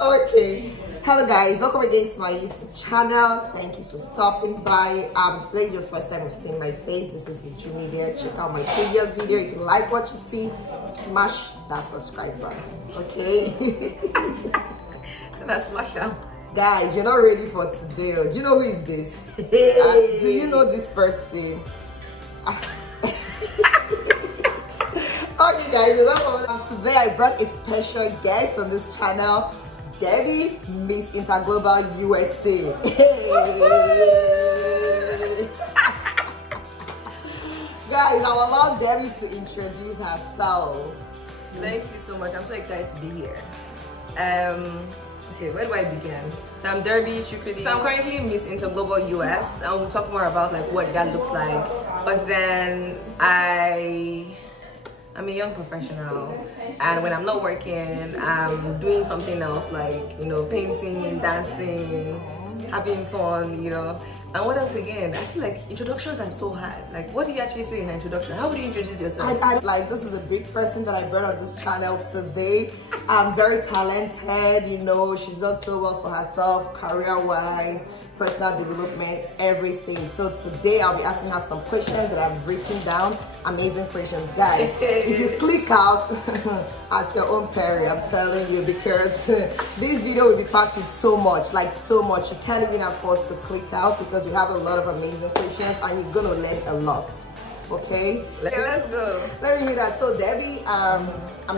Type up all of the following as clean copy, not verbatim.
Okay. Hello guys, welcome again to my YouTube channel. Thank you for stopping by. If today is your first time you've seen my face, this is the true media. Check out my previous video. If you like what you see, smash that subscribe button. Okay. That's smash out. Guys, you're not ready for today. Do you know who is this? Do you know this person? Okay guys, today I brought a special guest on this channel, Debbie, Miss Interglobal USA. Guys, I will allow Debbie to introduce herself. Thank you so much. I'm so excited to be here. Okay, where do I begin? So I'm Derby Shukridi. So I'm currently Miss Interglobal US. I will talk more about like what that looks like. But then I'm a young professional, and when I'm not working, I'm doing something else like, you know, painting, dancing, having fun, you know. And what else again? I feel like introductions are so hard. Like, what do you actually say in an introduction? How would you introduce yourself? Like, this is a big person that I brought on this channel today. I'm very talented, you know, she's done so well for herself, career-wise, personal development, everything. So today I'll be asking her some questions that I've written down. Amazing questions, guys. If you click out at your own peril, I'm telling you, because this video will be packed with so much, like so much. You can't even afford to click out because we have a lot of amazing questions and you're gonna learn a lot. Okay, let's go. Let me hear that. So Debbie, I'm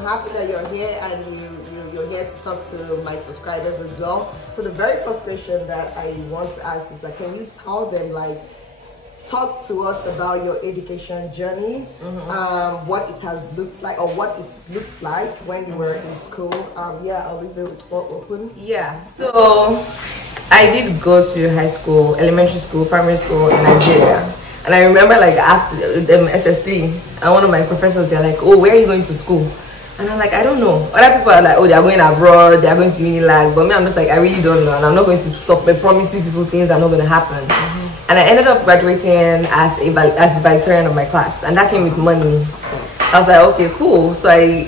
happy that you're here and you're here to talk to my subscribers as well. So the very first question that I want to ask is, like, can you tell them, like, talk to us about your education journey, what it has looked like, or what it looked like when you were in school. Yeah, I'll leave the floor open. Yeah, so I did go to high school, elementary school, primary school in Nigeria. And I remember, like, after SS3, and one of my professors, they're like, oh, where are you going to school? And I'm like, I don't know. Other people are like, oh, they're going abroad, they're going to Unilag. But me, I'm just like, I really don't know. And I'm not going to stop promising people things that are not going to happen. And I ended up graduating as the valedictorian of my class. And that came with money. I was like, okay, cool. So I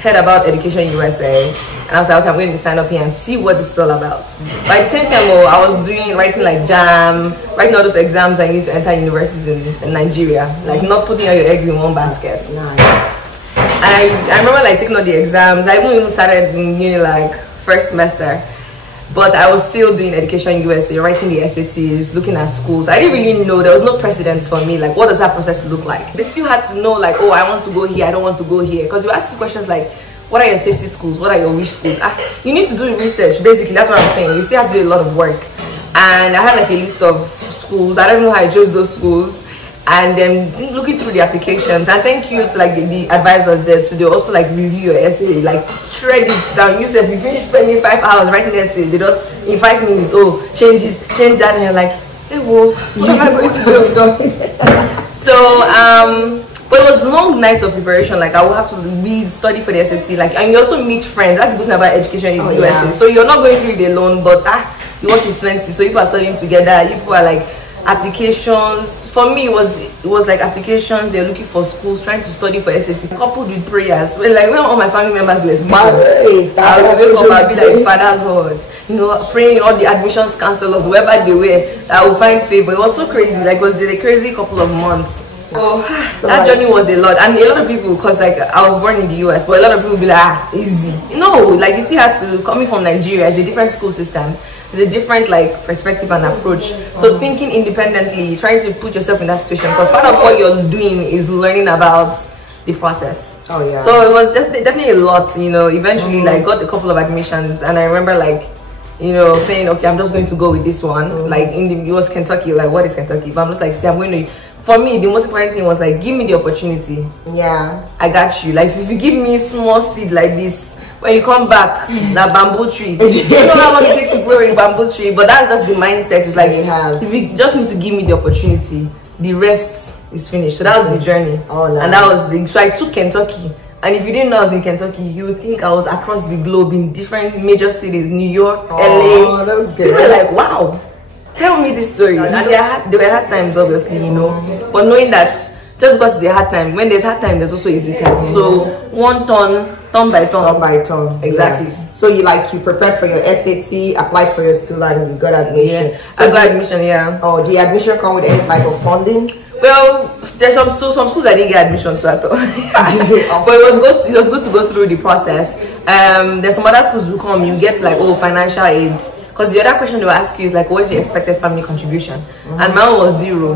heard about Education USA. And I was like, okay, I'm going to sign up here and see what this is all about. But at the same time, I was writing like JAM, writing all those exams that you need to enter universities in Nigeria. Like, not putting all your eggs in one basket. I remember like taking all the exams. I even started in uni like first semester. But I was still doing Education USA, writing the SATs, looking at schools. I didn't really know, there was no precedence for me, like what does that process look like? They still had to know, like, oh, I want to go here, I don't want to go here. Because you ask you questions like, what are your safety schools? What are your wish schools? You need to do research, basically, that's what I'm saying. You still have to do a lot of work. And I had like a list of schools. I don't know how I chose those schools. And then looking through the applications, and thank you to like the advisors there, so they also like review your essay, like shred it down. You said you finished spending 5 hours writing the essay, they just in 5 minutes, oh, change that, and you're like, hey, whoa, what am I going to do? So but it was long nights of preparation. Like, I would have to read, study for the SAT, like, and you also meet friends. That's the good thing about Education USA. Yeah. So you're not going through it alone, but you work is plenty, so people are studying together. People are like applications. For me, it was like applications. They're looking for schools, trying to study for SAT, coupled with prayers. Well, like when all my family members were sleeping, I would wake up and be like, Father Lord, you know, praying all the admissions counselors, wherever they were, I would find favor. It was so crazy. Like, it was a crazy couple of months. So that journey was a lot, and a lot of people, because like I was born in the US, but a lot of people be like, easy. No, like you still have to, coming from Nigeria, it's a different school system. It's a different like perspective and approach. So thinking independently, trying to put yourself in that situation, because part of what you're doing is learning about the process. Oh yeah. So it was just definitely a lot, you know. Eventually, like, got a couple of admissions, and I remember like, you know, saying, okay, I'm just going to go with this one. Like in the US, Kentucky, like what is Kentucky? But I'm just like, see, I'm going to. For me, the most important thing was like, give me the opportunity. Yeah, I got you. Like, if you give me small seed like this, when you come back, that bamboo tree, you know how long it takes to grow a bamboo tree. But that's just the mindset. It's like, if you just need to give me the opportunity, the rest is finished. So that was the journey. And that was so I took Kentucky. And if you didn't know I was in Kentucky, you would think I was across the globe in different major cities, New York, LA. That's good. You were like, wow, tell me this story. And there were hard times, obviously, you know. But knowing that just because it's a hard time. When there's hard time, there's also easy time. So one turn by turn. Turn by turn. Exactly. Yeah. So you prepared for your SAT, applied for your school, and you got admission. Yeah. So I got admission. Yeah. Oh, the admission come with any type of funding? Well, there's some schools I didn't get admission to at all. But it was good to go through the process. There's some other schools who come, you get like financial aid. Because the other question they will ask you is like, what is your expected family contribution? And mine was 0.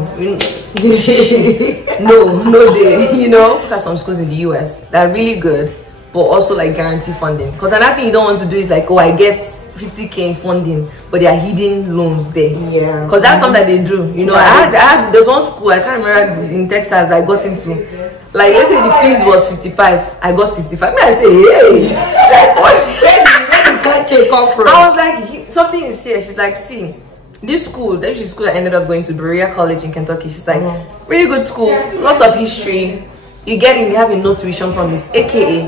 no day. You know, look at some schools in the US that are really good, but also like guarantee funding. Because another thing you don't want to do is like, I get 50K in funding, but they are hidden loans there. Yeah. Because that's something that they do. You know, I had there's one school I can't remember in Texas I got into. Like, let's say the fees was 55, I got 65. I say, hey, like what? Where did the 10K come from? I was like, something is here. She's like, see, this school, that is school I ended up going to, Berea College in Kentucky. She's like, really good school, lots of history. You get in, they have a no tuition promise, aka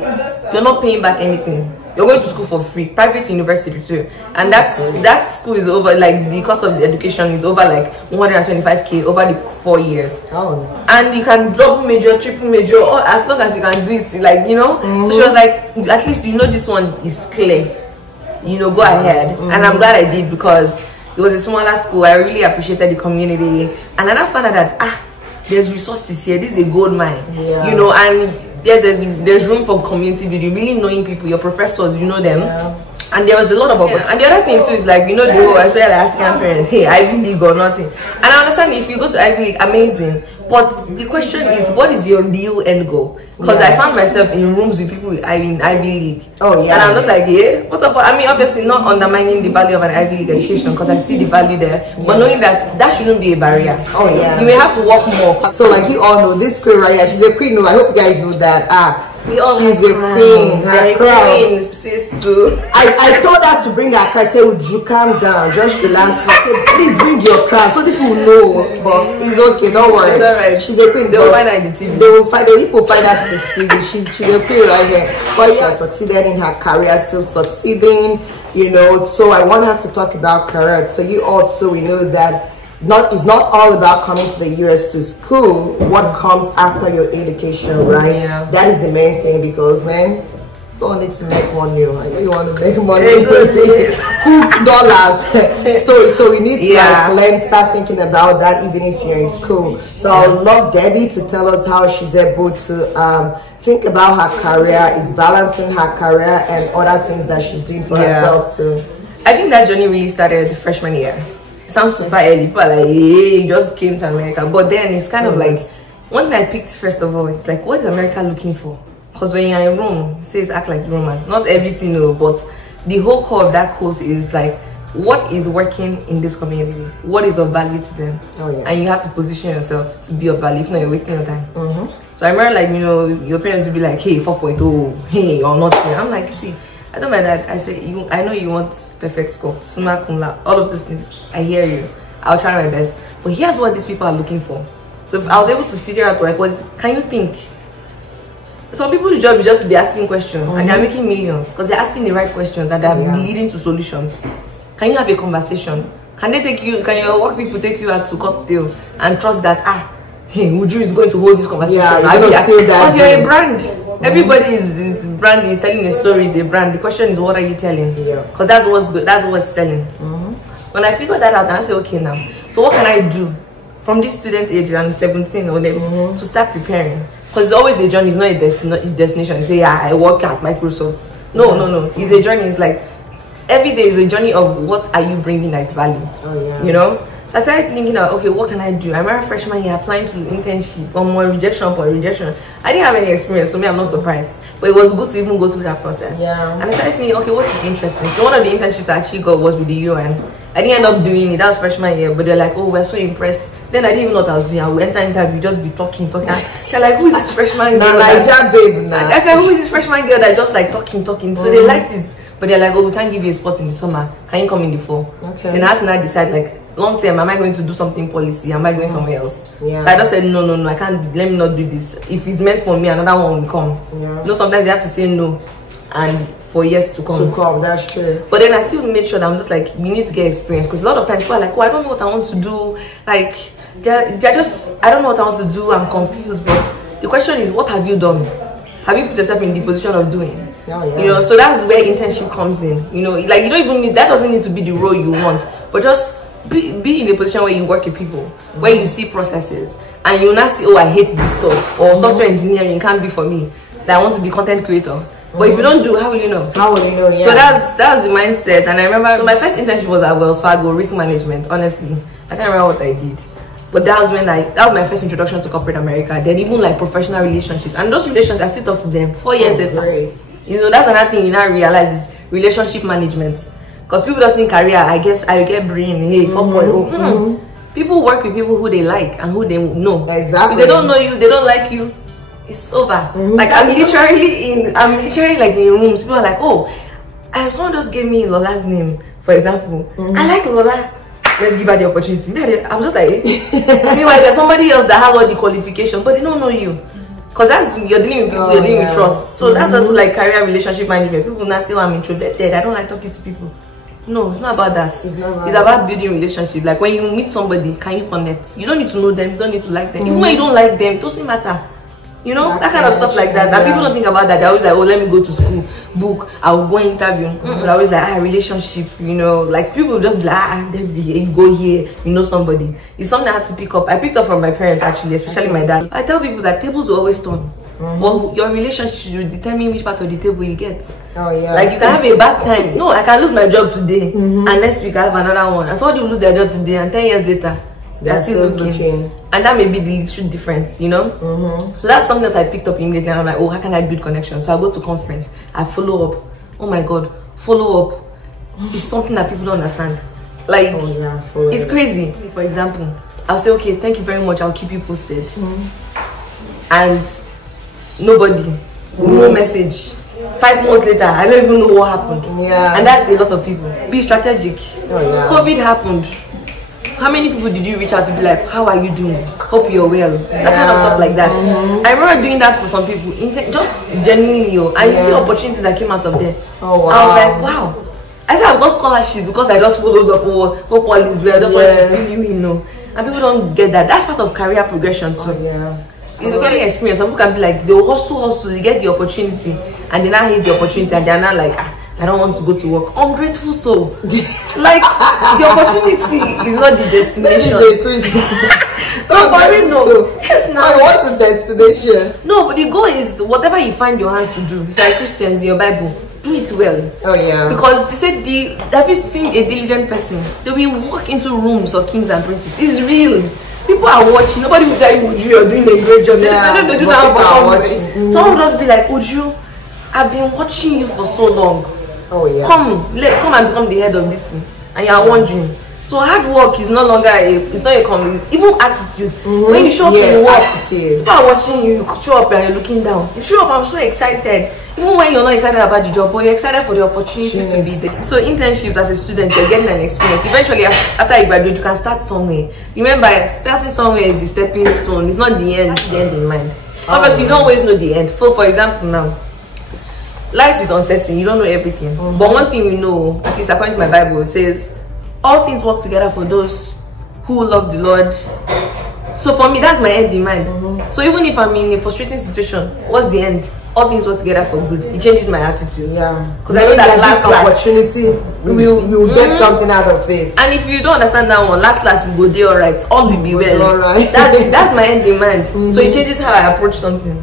you're not paying back anything. You're going to school for free, private university too, and that school is over, like the cost of the education is over like 125K over the 4 years. Oh. And you can double major, triple major, or as long as you can do it, like, you know. So she was like, at least you know this one is clear, you know, go ahead. And I'm glad I did, because it was a smaller school. I really appreciated the community, and then I found out that there's resources here. This is a gold mine, you know, and there's room for community building, really knowing people, your professors, you know them. And there was a lot of opportunity. And the other thing too is like, you know, the whole Australian African parents, hey, Ivy League or nothing. And I understand if you go to Ivy League, amazing. But the question is, what is your real end goal? Because I found myself in rooms with people in Ivy League. Oh yeah. And I'm just like, what up? I mean, obviously not undermining the value of an Ivy League education, because I see the value there. But knowing that shouldn't be a barrier. Oh yeah. You may have to work more. So like you all know, this queen right here, she's a queen. I hope you guys know that. She's the queen. Her crown. I told her to bring her crown. I said, would you calm down? Just relax. I said, please bring your crown so this people know. But it's okay, don't worry. It's alright. She's a queen. They'll find her in the TV. The people find out in the TV. She's a queen right here. But she has succeeded in her career, still succeeding, you know. So I want her to talk about career. So you also, we know that it's not all about coming to the US to school. What comes after your education, right? Yeah. That is the main thing, because man, you don't need to make money. I know you want to make money. Cook dollars. so we need to start thinking about that even if you're in school. So I would love Debbie to tell us how she's able to think about her career, is balancing her career and other things that she's doing for herself too. I think that journey really started freshman year. Sounds super early. People are like, hey, you just came to America. But then it's kind of like, one thing I picked first of all, it's like, what is America looking for? Because when you're in Rome, it says act like Romans. Not everything, no, but the whole core of that quote is like, what is working in this community? What is of value to them? And you have to position yourself to be of value. If not, you're wasting your time. So I remember, like, you know, your parents would be like, hey, 4.0, hey, or nothing. I'm like, you see, I told my dad, I said, I know you want perfect score, summa cum laude, all of these things. I hear you. I'll try my best. But here's what these people are looking for. So if I was able to figure out, like, can you think? Some people's job is just to be asking questions, and they're making millions because they're asking the right questions and they're leading to solutions. Can you have a conversation? Can your work people take you out to cocktail and trust that, hey, Uju is going to hold this conversation? Because you're a brand. Everybody is branding, is telling a story, is a brand. The question is, what are you telling? Because that's what's good, that's what's selling. When I figured that out, I say, okay, now, so what can I do from this student age, I'm 17 or whatever, to start preparing? Because it's always a journey, it's not a destination. You say, I work at Microsoft. No. It's a journey. It's like every day is a journey of what are you bringing that is value. You know? So I started thinking, okay, what can I do? I remember freshman year applying to internship, one more rejection upon rejection. I didn't have any experience, so me, I'm not surprised. But it was good to even go through that process. And I started saying, okay, what is interesting? So one of the internships I actually got was with the UN. I didn't end up doing it. That was freshman year, but they're like, oh, we're so impressed. Then I didn't even know what I was doing. I would enter interview, just be talking. They're like, who is this freshman girl? I said, who is this freshman girl that's just like talking? So they liked it, but they're like, oh, we can't give you a spot in the summer. Can you come in the fall? Then I had to now decide, like, long term, am I going to do something policy? Am I going somewhere else? So I just said, no, I can't, let me not do this. If it's meant for me, another one will come. You know, sometimes you have to say no, and for years to come. That's true. But then I still made sure that I'm just like, you need to get experience, because a lot of times people are like, oh, I don't know what I want to do. Like, they're just, I don't know what I want to do, I'm confused. But the question is, what have you done? Have you put yourself in the position of doing? Oh, yeah. You know, so that's where internship comes in. You know, like you don't even need, that doesn't need to be the role you want, but just be in a position where you work with people, where you see processes, and you not say, oh, I hate this stuff, or software engineering can't be for me, that I want to be content creator. But if you don't do, how will you know? How will you know? Yeah. So that's the mindset. And I remember, so my first internship was at Wells Fargo, risk management. Honestly, I can't remember what I did, but that was when that was my first introduction to corporate America. Then even like professional relationships, and those relationships, I still talk to them 4 years after. Great. You know, that's another thing you now realize is relationship management. Because people just think career, I guess I get brain, hey, 4.0. People work with people who they like and who they know. Exactly. If they don't know you, they don't like you, it's over. Like I'm literally like in rooms, people are like, oh, someone just gave me Lola's name, for example. I like Lola, let's give her the opportunity. Maybe I'm just like, meanwhile there's somebody else that has all the qualifications, but they don't know you. Because that's, you're dealing with people, you're dealing with trust. So that's also like career relationship management. People now say, oh, I'm introverted, I don't like talking to people. No, it's not about that. It's about building relationship. Like when you meet somebody, can you connect? You don't need to know them, you don't need to like them. Even when you don't like them, it doesn't matter. You know, that kind of stuff like that. And people don't think about that. They're always like, oh, let me go to school, book, I'll go interview. But I always like, relationship, you know, like people just like, you go here, you know somebody. It's something I had to pick up. I picked up from my parents actually, especially my dad. I tell people that tables will always turn. Well, your relationship will determine which part of the table you get. Oh yeah. Like you can have a bad time. No, I can lose my job today, and next week I have another one. And somebody will lose their job today, and 10 years later they're still looking. And that may be the little difference, you know. So that's something that I picked up immediately, and I'm like, oh, how can I build connection? So I go to conference, I follow up. Oh my god, follow up is something that people don't understand. Like it's crazy. For example, I'll say, okay, thank you very much, I'll keep you posted, and nobody, no message. 5 months later, I don't even know what happened. And that's a lot of people. Be strategic. COVID happened. How many people did you reach out to be like, how are you doing? Hope you're well. That kind of stuff like that. I remember doing that for some people, just genuinely, and you see opportunities that came out of there. I was like, wow. I said I've got scholarship because I just followed up what all is well. I just wanted to feel you, you know. And people don't get that. That's part of career progression too. It's getting experience. Some people can be like, they'll hustle, you get the opportunity, and they now hate the opportunity, and they're not like, I don't want to go to work. Ungrateful soul. Like the opportunity is not the destination. No, but no. Yes, now. What's the destination? No, but the goal is whatever you find your hands to do. If you're Christians in your Bible, do it well. Oh yeah. Because they said have you seen a diligent person? They will walk into rooms of kings and princes. It's real. People are watching. Nobody will tell you, Uju, you're doing a great job. They do that. Someone will just be like, Uju, I've been watching you for so long. Oh yeah. Come and become the head of this thing. And you are wondering. So hard work is no longer it's not a common, even attitude. When you show up in work, people are watching you, show up and you're looking down. You show up, I'm so excited. Even when you're not excited about the job, but you're excited for the opportunity to be there. So internships as a student, you're getting an experience. Eventually, after you graduate, you can start somewhere. Remember, starting somewhere is the stepping stone. It's not the end in mind. Obviously, you don't always know the end. For example now, life is uncertain. You don't know everything. But one thing we know, at least according to my Bible, it says, all things work together for those who love the Lord. So for me, that's my end in mind. So even if I'm in a frustrating situation, what's the end? All things work together for good. It changes my attitude. Because I know that last opportunity, we'll get something out of it. And if you don't understand that one, last we go there alright. All will be well. Alright. That's my end in mind. So it changes how I approach something.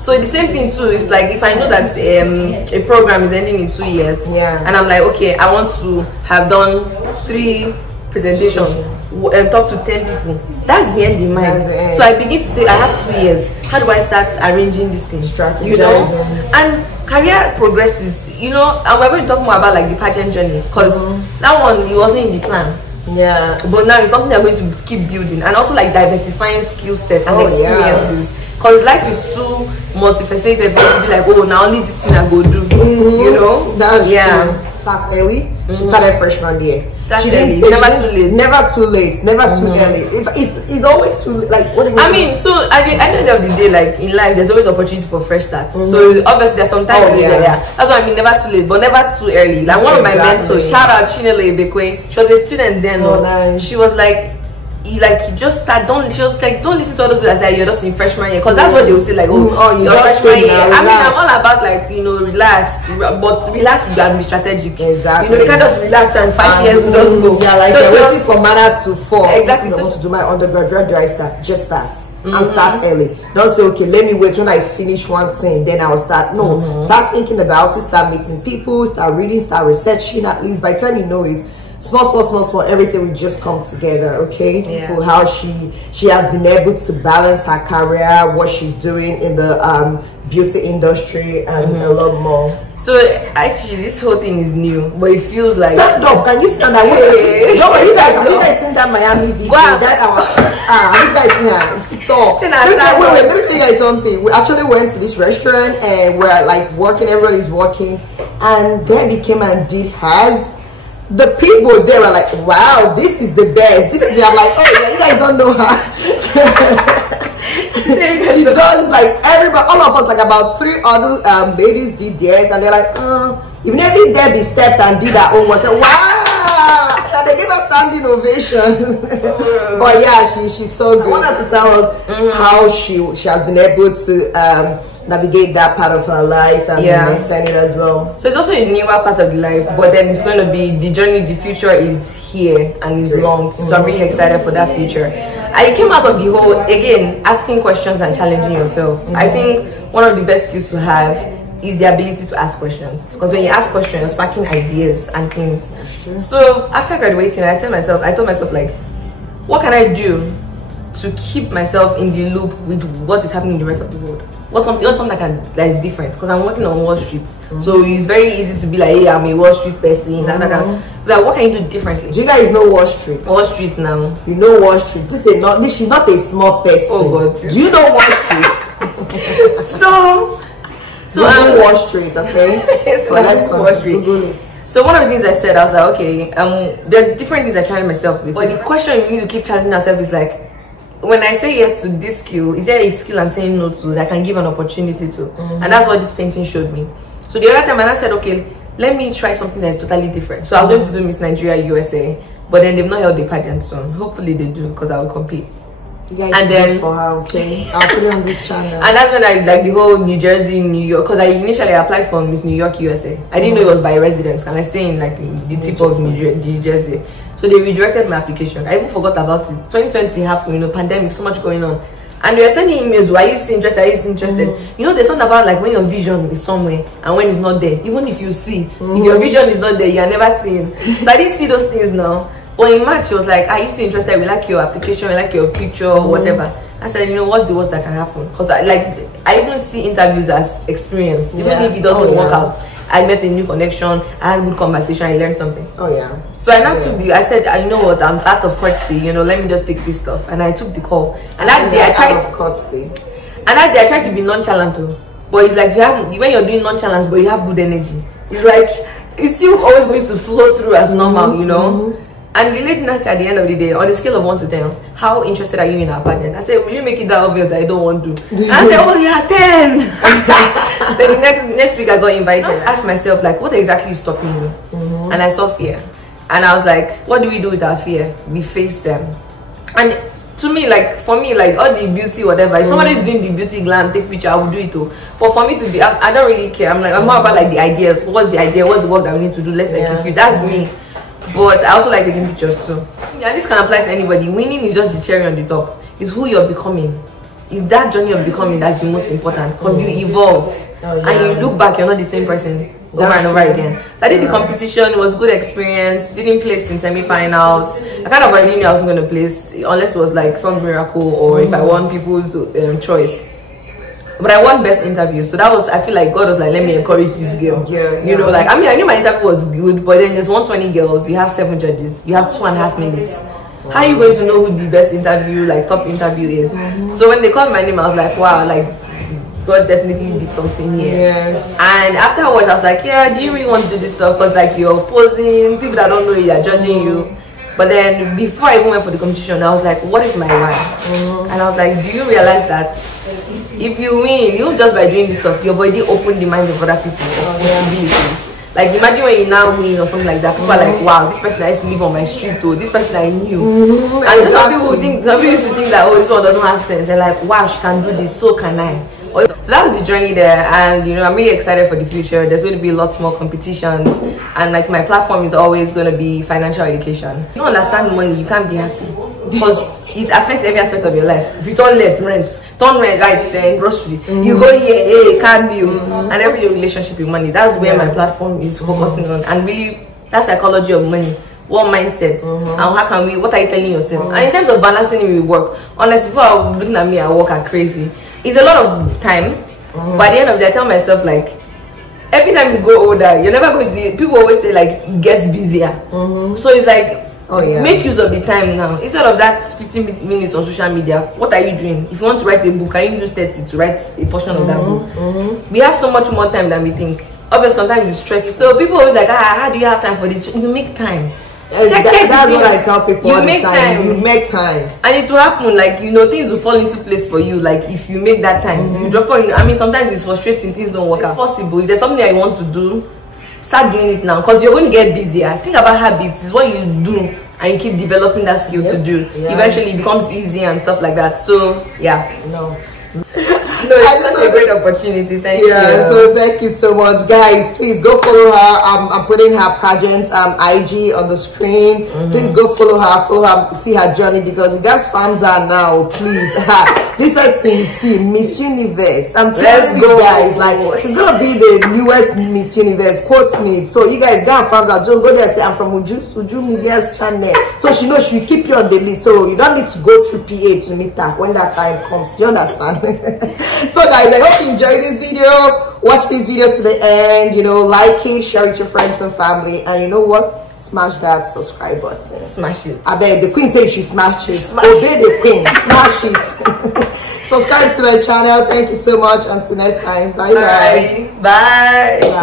So the same thing too. It's like if I know that a program is ending in 2 years, and I'm like, okay, I want to have done 3 presentations and talk to 10 people. That's the end in mind. So I begin to say, I have 2 years. How do I start arranging this thing? You know, and career progresses. You know, and we're going to talk more about like the pageant journey, because that one, it wasn't in the plan. But now it's something I'm going to keep building, and also like diversifying skill set and experiences. Because life is too multifaceted for it to be like, oh, now only this thing I go do. You know? That's true. Start early. She started freshman year. She didn't never too late. Never too late. Never too early. It's always too late. Like what do you mean? I mean, so at the end of the day, like in life, there's always opportunity for fresh starts. So obviously, there's sometimes that's why I mean never too late, but never too early. Like one of my mentors, shout out Chinelo Ibekwe. She was a student then. She was like, you just start, don't listen to all those people that say you're just in freshman year, because that's what they will say, like, you're freshman year. I mean, I'm all about, like, relax, but relax and be strategic. Exactly. They can't just relax and 5 years will just go. Yeah, like you're waiting for mana to fall. Exactly. I want to do my undergraduate, do I start? Just start. And start early. Don't say, okay, let me wait when I finish one thing, then I'll start. No, start thinking about it, start meeting people, start reading, start researching. At least by the time you know it, small, everything will just come together. Okay. Yeah. How she has been able to balance her career, what she's doing in the beauty industry, and a lot more. So actually this whole thing is new, but it feels like, stand up. Can you stand up? Hey, no, have you guys seen that Miami video? That have you guys seen her? It's top. Wait, let me tell you guys something. We actually went to this restaurant and we're like working, everybody's working, and Debbie came and did hers. The people there were like, wow, this is the best. This is I'm like, oh yeah, you guys don't know her. She does, like, everybody, all of us, like about 3 other ladies did theirs, and they're like, even maybe Debbie stepped and did her own one. So wow, and they gave her standing ovation. But yeah, she's so good. I want her to tell us how she has been able to navigate that part of her life and maintain it as well. So it's also a newer part of the life, but then it's going to be the journey, the future is here and is long. So I'm really excited for that future. I came out of the whole, again, asking questions and challenging yourself. I think one of the best skills to have is the ability to ask questions, because when you ask questions, you're sparking ideas and things. So after graduating, I told myself, like, what can I do to keep myself in the loop with what is happening in the rest of the world? What's something that is different? Because I'm working on Wall Street, so it's very easy to be like, hey, I'm a Wall Street person. Like, what can you do differently? Do you guys know Wall Street? Wall Street now. You know Wall Street. She's not a small person. Oh God. Do you know Wall Street? so I'm Wall Street, okay? So let's go Wall Street. Google it. So one of the things I said, I was like, okay, there are different things I challenge myself with. But the question we need to keep challenging ourselves is like, when I say yes to this skill, is there a skill I'm saying no to that I can give an opportunity to? And that's what this painting showed me. So the other time, I said, okay, let me try something that's totally different. So I'm going to do Miss Nigeria USA, but then they've not held the pageant soon. Hopefully they do, because I will compete. You guys and then for her, okay? I'll put it on this channel. And that's when I like the whole New Jersey, New York, because I initially applied for Miss New York USA. I didn't know it was by residence. Can I stay in like the tip of New Jersey? So they redirected my application. I even forgot about it. 2020 happened, pandemic, so much going on. And they were sending emails, why are you still interested? Are you still interested? There's something about like when your vision is somewhere and when it's not there. Even if you see, if your vision is not there, you are never seen. So I didn't see those things now. But in March, she was like, are you still interested? We like your application, we like your picture, or whatever. I said, what's the worst that can happen? Because I even see interviews as experience. Even if it doesn't work out. I met a new connection, I had a good conversation, I learned something. So I now I said, you know what, I'm part of courtesy, let me just take this stuff. And I took the call. And that day I tried to be nonchalant too. But it's like when you're doing nonchalance, but you have good energy. It's like, it's still always going to flow through as normal, And the lady said at the end of the day, on a scale of 1 to 10, how interested are you in our pageant? I said, will you make it that obvious that I don't want to? And I said, oh yeah, 10. Then the next week I got invited. I asked myself, like, what exactly is stopping you? And I saw fear. And I was like, what do we do with our fear? We face them. And to me, for me, all the beauty, whatever, if somebody's doing the beauty glam, take picture, I will do it too. But for me to be, I don't really care. I'm more about the ideas. What's the idea? What's the work that we need to do? Let's execute. That's me. But I also like taking pictures too. Yeah, this can apply to anybody. Winning is just the cherry on the top. It's who you're becoming. It's that journey of becoming that's the most important, because you evolve and you look back, you're not the same person over and over again. So I did the competition. It was a good experience. Didn't place in semi-finals. I kind of already knew I wasn't going to place unless it was like some miracle or if I won people's choice. But I won best interview, so that was, I feel like God was like, let me encourage this girl. I knew my interview was good, but then there's 120 girls, you have 7 judges, you have 2.5 minutes. How are you going to know who the best interview, top interview is? So when they called my name, I was like, wow, God definitely did something here. And afterwards, I was like, yeah, do you really want to do this stuff? Because you're posing, people that don't know you are judging you. But then before I even went for the competition, I was like, what is my why? And I was like, do you realize that if you win, you just by doing this stuff, you've already opened the minds of other people of possibilities. Like imagine when you now win or something like that, people are like, wow, this person I used to live on my street, or this person I knew. And exactly. Some people used to think that, oh, this one doesn't have sense. They're like, wow, she can do this, so can I. So that was the journey there, and you know, I'm really excited for the future. There's going to be lots more competitions, and like my platform is always going to be financial education. If you don't understand money, you can't be happy, because it affects every aspect of your life. If you turn left, right, grocery, you go here, car bill, and every relationship with money. That's where my platform is focusing on, and really that psychology of money. What mindset and how can we, what are you telling yourself? And in terms of balancing it with work, honestly, people are looking at me at work are crazy. It's a lot of time, but at the end of the day, I tell myself, like, every time you grow older, you're never going to, people always say, like, it gets busier. So it's like, make use of the time now. Instead of that 15 minutes on social media, what are you doing? If you want to write a book, can you use 30 to write a portion of that book? We have so much more time than we think. Obviously, sometimes it's stressful. So people always like, how do you have time for this? You make time. That's what I tell people all the time. You make time, and it will happen. Like, you know, things will fall into place for you. Like if you make that time, you drop on. I mean, sometimes it's frustrating. Things don't work out. It's possible. If there's something that you want to do, start doing it now, because you're going to get busier. Think about habits. It's what you do, and you keep developing that skill to do. Eventually, it becomes easy and stuff like that. So yeah, No, it's such a great opportunity. Thank you. So thank you so much, guys. Please go follow her. I'm putting her pageant IG on the screen. Please go follow her, see her journey, because you guys fans are now. Please, this person you see, Miss Universe. I'm telling you guys, like, she's gonna be the newest Miss Universe. Quote me. So you guys got fans out. Just go there and say I'm from Uju Media's channel. So she knows she will keep you on the list. So you don't need to go through PA to meet her when that time comes. Do you understand? So guys, I hope you enjoyed this video. Watch this video to the end, you know, like it, share it with your friends and family, and you know what, smash that subscribe button. Smash it. I bet the queen said you should smash it. Obey the queen. Smash it. Subscribe to my channel. Thank you so much. Until next time, bye guys. Bye.